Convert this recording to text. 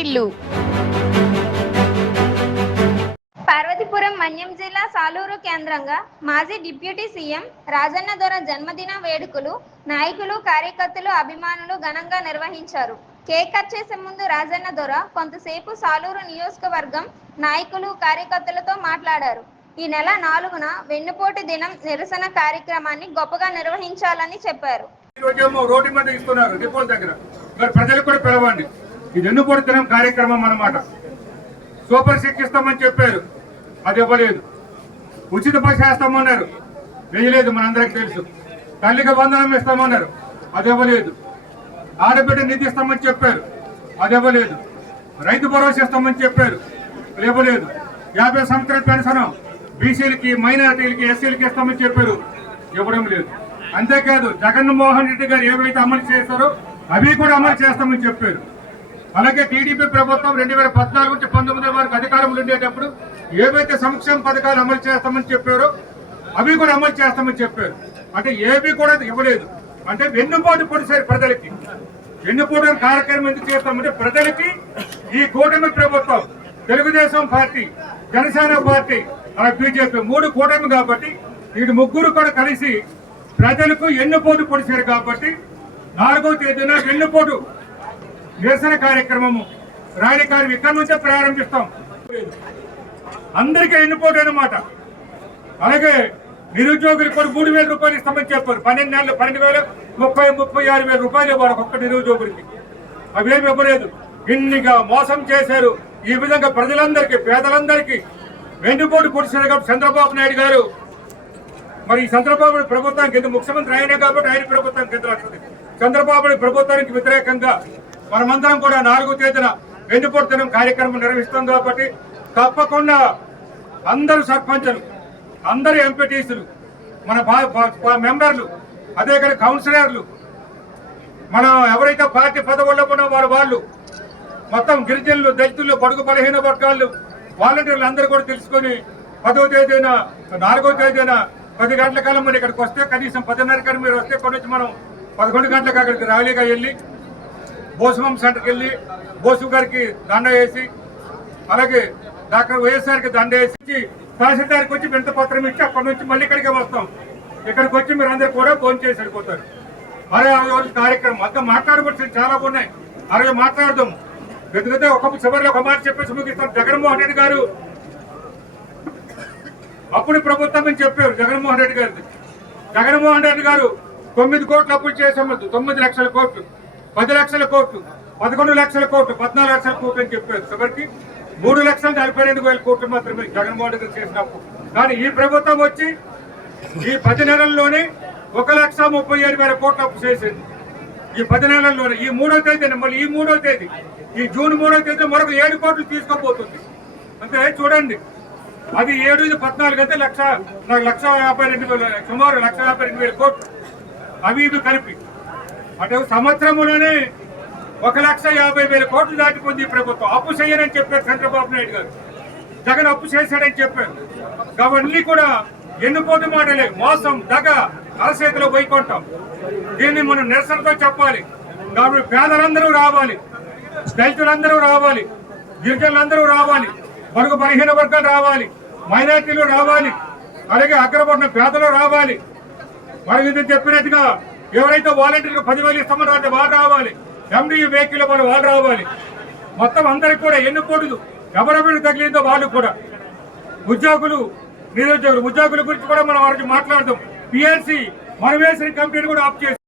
వారిల్లు పార్వతీపురం మన్యం జిల్లా సాలూరు కేంద్రంగా మాజీ డిప్యూటీ సీఎం రాజన్న దొర జన్మదిన వేడుకలు నాయకులు కార్యకర్తలు అభిమానులు ఘనంగా నిర్వహించారు. కేక్ కట్ చేసే ముందు రాజన్న దొర కొంతసేపు సాలూరు నియోజకవర్గం నాయకులు కార్యకర్తలతో మాట్లాడారు. ఈ నెల నాలుగున వెన్నుపోటు దినం నిరసన కార్యక్రమాన్ని గొప్పగా నిర్వహించాలని చెప్పారు. ఈరోజేమో రోడ్డు మీద ఇస్తున్నారు డిపోల దగ్గర. మరి ప్రజలకు కూడా పిలవండి. ఇది ఎన్నుకొడుతున్నాం కార్యక్రమం అన్నమాట. సూపర్ సిక్స్ ఇస్తామని చెప్పారు. అది ఇవ్వలేదు. ఉచిత బస్ వేస్తామన్నారు. వేయలేదు మనందరికి తెలుసు. తల్లికి బంధనం ఇస్తామన్నారు. అది ఇవ్వలేదు. ఆడబిడ్డ నిధి ఇస్తామని చెప్పారు. అది ఇవ్వలేదు. రైతు భరోసా ఇస్తామని చెప్పారు. ఇవ్వలేదు. యాభై సంవత్సరాల పెన్షన్ బీసీలకి మైనారిటీలకి ఎస్సీలకి ఇస్తామని చెప్పారు. ఇవ్వడం లేదు. అంతేకాదు జగన్మోహన్ రెడ్డి గారు ఏవైతే అమలు చేస్తారో అవి కూడా అమలు చేస్తామని చెప్పారు. అలాగే టీడీపీ ప్రభుత్వం రెండు వేల పద్నాలుగు నుంచి పంతొమ్మిది వరకు అధికారంలో ఉండేటప్పుడు ఏవైతే సంక్షేమ పథకాలు అమలు చేస్తామని చెప్పారో అవి కూడా అమలు చేస్తామని చెప్పారు. అంటే ఏవి కూడా ఇవ్వలేదు. అంటే వెన్నుపోటు పొడిచారు ప్రజలకి. వెన్నుపోటు కార్యక్రమం ఎందుకు చేస్తామంటే ప్రజలకి ఈ కూటమి ప్రభుత్వం తెలుగుదేశం పార్టీ జనసేన పార్టీ అలా బీజేపీ మూడు కూటమి కాబట్టి వీటి ముగ్గురు కూడా కలిసి ప్రజలకు ఎన్నుపోటు పొడిచారు కాబట్టి నాలుగో తేదీన వెన్నుపోటు నిరసన కార్యక్రమము. ర్యాలీ కార్యం ఇక్కడి నుంచే ప్రారంభిస్తాం. అందరికీ ఎన్నుపోటు అనమాట అలాగే నిరుద్యోగులు కూడా మూడు వేల రూపాయలు ఇస్తామని చెప్పారు. పన్నెండు నెలలు పన్నెండు వేలు ముప్పై ముప్పై ఆరు వేల రూపాయలు ఇవ్వాలి ఒక్క నిరుద్యోగులకి అవేమి ఇవ్వలేదు. ఇన్నిగా మోసం చేశారు. ఈ విధంగా ప్రజలందరికీ పేదలందరికీ వెన్నుపోటు పొడిచారు కాబట్టి చంద్రబాబు నాయుడు గారు మరి ఈ చంద్రబాబు ప్రభుత్వానికి ముఖ్యమంత్రి ఆయనే కాబట్టి ఆయన ప్రభుత్వానికి ఎందుకు చంద్రబాబు ప్రభుత్వానికి వ్యతిరేకంగా మనమందరం కూడా నాలుగో తేదీన వెన్నుపోటు దినం కార్యక్రమం నిర్వహిస్తాం కాబట్టి తప్పకుండా అందరు సర్పంచులు అందరు ఎంపీటీసీలు మన మెంబర్లు అదే కానీ కౌన్సిలర్లు మనం ఎవరైతే పార్టీ పదవుల్లో ఉన్న వారు వాళ్ళు మొత్తం గిరిజనులు దళితులు బడుగు బలహీన వర్గాలు వాలంటీర్లు అందరూ కూడా తెలుసుకొని పదవ తేదీన నాలుగో తేదీన పది గంటల కాలం మరి ఇక్కడికి వస్తే కనీసం పదిన్నర కానీ మీరు వస్తే కొన్ని మనం పదకొండు గంటలకు అక్కడికి ర్యాలీగా వెళ్ళి బోసుమం సెంటర్కి వెళ్ళి బోసు గారికి దండ వేసి అలాగే డాక్టర్ వైఎస్ఆర్కి దండ వేసి తహసీల్దార్కి వచ్చి వింత పత్రం ఇచ్చి అక్కడి నుంచి మళ్ళీ ఇక్కడికే వస్తాం. ఇక్కడికి వచ్చి మీరు అందరు కూడా ఫోన్ చేసి వెళ్ళిపోతారు అరవై ఆ రోజుల కార్యక్రమం అంతా మాట్లాడబడుతుంది చాలా ఉన్నాయి అరవై మాట్లాడదాం. ఎందుకంటే ఒక చివరిలో ఒక మాట చెప్పేసి ముగిస్తాం. జగన్మోహన్ రెడ్డి గారు అప్పుడు ప్రభుత్వం అని చెప్పారు జగన్మోహన్ రెడ్డి గారిది. జగన్మోహన్ రెడ్డి గారు తొమ్మిది కోట్లు అప్పులు చేసామద్దు తొమ్మిది లక్షల కోట్లు. పది లక్షల కోట్లు పదకొండు లక్షల కోట్లు పద్నాలుగు లక్షల కోట్లు అని చెప్పారు చివరికి. మూడు లక్షల నలభై రెండు వేల కోట్లు మాత్రమే జగన్మోహన్ రెడ్డి గారు చేసినప్పుడు. కానీ ఈ ప్రభుత్వం వచ్చి ఈ పది నెలల్లోనే ఒక లక్ష ముప్పై ఏడు వేల కోట్లు అప్పు చేసింది. ఈ పది నెలల్లోనే ఈ మూడో తేదీ మళ్ళీ ఈ మూడో తేదీ ఈ జూన్ మూడో తేదీ మరొక ఏడు కోట్లు తీసుకోబోతుంది అంటే చూడండి అది ఏడు పద్నాలుగు అయితే లక్ష నాకు లక్ష యాభై రెండు వేల సుమారు లక్ష యాభై రెండు వేల కోట్లు. అవి ఇవి కలిపి అంటే సంవత్సరంలోనే ఒక లక్ష యాభై వేల కోట్లు దాటిపోయింది ప్రభుత్వం. అప్పు చేయనని చెప్పారు చంద్రబాబు నాయుడు గారు. జగన్ అప్పు చేశాడని చెప్పారు. అవన్నీ కూడా ఎన్నుపోటు మాటలే. మోసం దగ అరచేతిలో వైకుంటాం దీన్ని మనం నిరసనతో చెప్పాలి. కాబట్టి పేదలందరూ రావాలి. దళితులందరూ రావాలి. గిరిజనులందరూ రావాలి. మరొక బలహీన వర్గాలు రావాలి. మైనార్టీలు రావాలి. అలాగే అగ్రపడిన పేదలు రావాలి. మరి ఇది చెప్పినట్టుగా ఎవరైతే వాలంటీర్లు పదివేలు ఇస్తామో అంటే వాళ్ళు రావాలి. ఎండి వెహికల్ వాళ్ళు వాళ్ళు రావాలి. మొత్తం అందరికి కూడా ఎన్నుకూడదు ఎవరెవరికి తగిలిందో వాళ్ళు కూడా. ఉద్యోగులు నిరుద్యోగులు. ఉద్యోగుల గురించి కూడా మనం వారికి మాట్లాడదాం. పిఎల్సి మనం వేసిన కంపెనీని కూడా ఆఫ్ చేసి